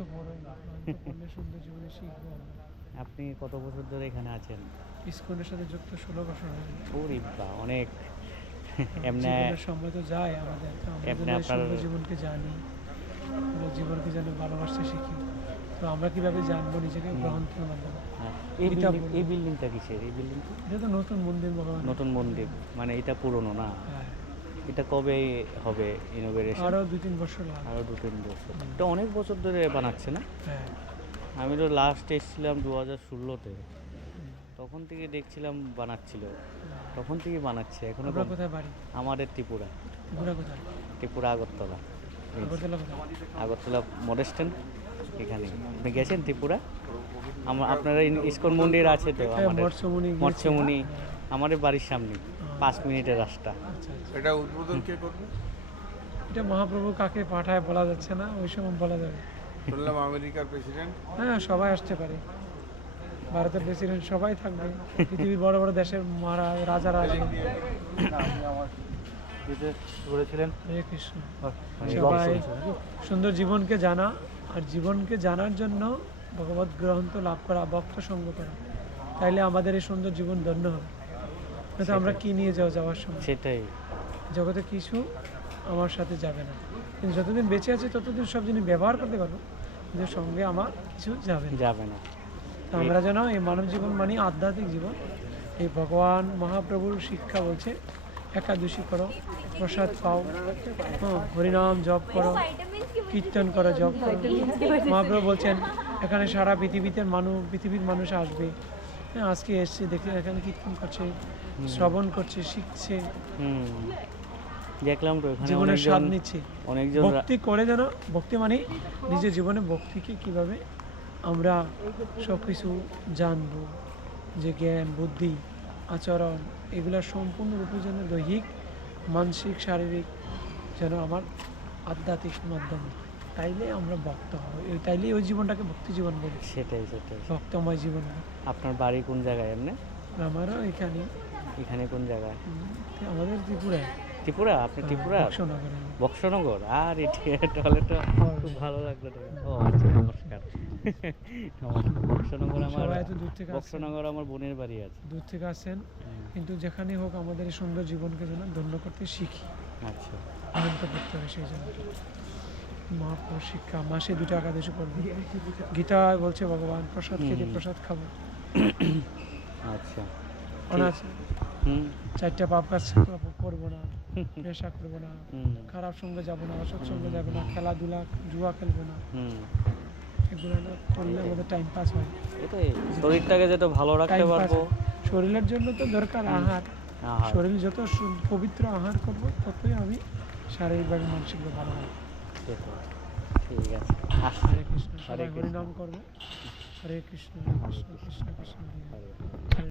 তো পড়াই, কোরআন তো পড়লে সুন্দর জীবনে শিখবো আমরা। আপনি কত বছর ধরে এখানে আছেন? ইসকনের সাথে যুক্ত 16 বছর হয়ে গেছে। ওরে বা অনেক। এমনি জীবনের সময় তো যায় আমাদের, তো আমরা এমনি যেন এই আপনার সুন্দর জীবনকে জানি, আমরা জীবনকে যেন ভালোবাসতে শিখি। তো আমরা কিভাবে জানবো নিজেকে? গ্রন্থের মাধ্যমে। হ্যাঁ, গীতা পড়বো। এই বিল্ডিংটা কিসের? এই বিল্ডিংটা এটা তো নতুন মন্দির ভগবান। নতুন মন্দির, মানে এটা পুরনো না? হ্যাঁ, এটা কবে হবে ইনোগ্রেশন? আরও 2-3 বছর লাগবে। আরও 2-3 বছর। এটা অনেক বছর ধরে বানাচ্ছে না? হ্যাঁ, আমি তো লাস্ট এসেছিলাম 2016-তে, তখন থেকে দেখছিলাম বানাচ্ছিল, তখন থেকে বানাচ্ছে এখনো। আপনার কোথায় বাড়ি? আমাদের ত্রিপুরা। ঘোরা কোথায়? ত্রিপুরা আগরতলা। আগরতলা কোথায়? আগরতলা মডেস্টেন এখানে। আপনি গেছেন ত্রিপুরা? আপনারা ইসকন মন্দির আছে তো হ্যাঁ, আমাদের, মৎস্যমণি গিয়েছি। মৎস্যমণি আমাদের বাড়ির সামনে, 5 মিনিটের রাস্তা। আচ্ছা, আচ্ছা। এটা উদ্বোধন কে করবে? এটা মহাপ্রভু কাকে পাঠায় বলা যাচ্ছে না, ওই সময় বলা যাবে। শুনলাম আমেরিকার প্রেসিডেন্ট। হ্যাঁ, সবাই আসতে পারে, ভারতের প্রেসিডেন্ট সবাই থাকবে, পৃথিবীর বড় বড় দেশের মহারাজ রাজারা আসবে। বলেছিলেন হরে কৃষ্ণ। সবাই সুন্দর জীবনকে জানা, আর জীবনকে জানার জন্য ভগবত গ্রন্থ লাভ করা, ভক্ত সঙ্গ করা, তাইলে আমাদের এই সুন্দর জীবন ধন্য হবে। তো আমরা কি নিয়ে যাওয়ার সময়? সেটাই। জগতে কিছু আমার সাথে যাবে না, কিন্তু যতদিন বেঁচে আছি ততদিন সব জিনিস ব্যবহার করতে পারবো, কিন্তু সঙ্গে আমার কিছু যাবে না। যাবে না। তো আমরা যেন এই মানব জীবন মানে আধ্যাত্মিক জীবন, এই ভগবান মহাপ্রভুর শিক্ষা বলছে, একাদশী করো, প্রসাদ পাও, হরিনাম জপ করো, কীর্তন করো, জপ করো। মহাপ্রভু বলছেন এখানে সারা পৃথিবীর মানুষ আসবে। হ্যাঁ, আজকে এসছে, দেখে এখানে কীর্তন করছে, শ্রবণ করছে, শিখছে, দেখলাম তো এখানে জীবনের স্বাদ নিচ্ছে। অনেকজন ভক্তি করে যেন, ভক্তি মানে নিজের জীবনে ভক্তিকে কিভাবে আমরা সব কিছু জানবো, যে জ্ঞান বুদ্ধি আচরণ এগুলো সম্পূর্ণরূপে যেন দৈহিক মানসিক শারীরিক যেন আমার আধ্যাত্মিক মাধ্যমে, তাইলে আমরা ভক্ত হব, তাইলে ওই জীবনটাকে ভক্তি জীবন বলি, সেটাই সেটাই। ভক্তময় জীবন। আপনার বাড়ি কোন জায়গায় এমনি? আমারও এখানে, এখানে কোন জায়গায়? আমাদের ত্রিপুরায়। ত্রিপুরা? আপনি ত্রিপুরা? বক্সনগরে। বক্সনগর? আর তাহলে তো খুব ভালো লাগলো তো। ও আচ্ছা, নমস্কার। বক্সনগর আমার, সবাই তো দূর থেকে আসছেন, বক্সনগর আমার বোনের বাড়ি আছে। দূর থেকে আসেন, কিন্তু যেখানে হোক আমাদের এই সুন্দর জীবনকে যেন ধন্য করতে শিখি, আচ্ছা। আনন্দ করতে হবে। সেই জন্য মহাপ্রভুর শিক্ষা, মাসে 2টা একাদশী করবো। গীতা বলছে ভগবান প্রসাদ খেলে প্রসাদ খাবো। আচ্ছা। অনাথ হুম 4টা পাপ কাজ করবো না, নেশা করবো না, খারাপ সঙ্গে যাবো না, অসৎ সঙ্গে যাবো না, খেলাধুলা জুয়া খেলবো না, হুম এগুলো না করলে আমাদের টাইম পাস হয়। এটাই, শরীরটাকে যত ভালো রাখতে টাইম পাস পারবো। শরীরের জন্য তো দরকার আহার। আহার। শরীর যত পবিত্র আহার করবো, ততই আমি শারীরিকভাবে মানসিকভাবে ভালো হবে। সেটাই। ঠিক আছে। হরে কৃষ্ণ। হরে সবাই কৃষ্ণ। হরিনাম করবো। হরে কৃষ্ণ, হরে কৃষ্ণ, কৃষ্ণ কৃষ্ণ হরে হরে। হরে। হরে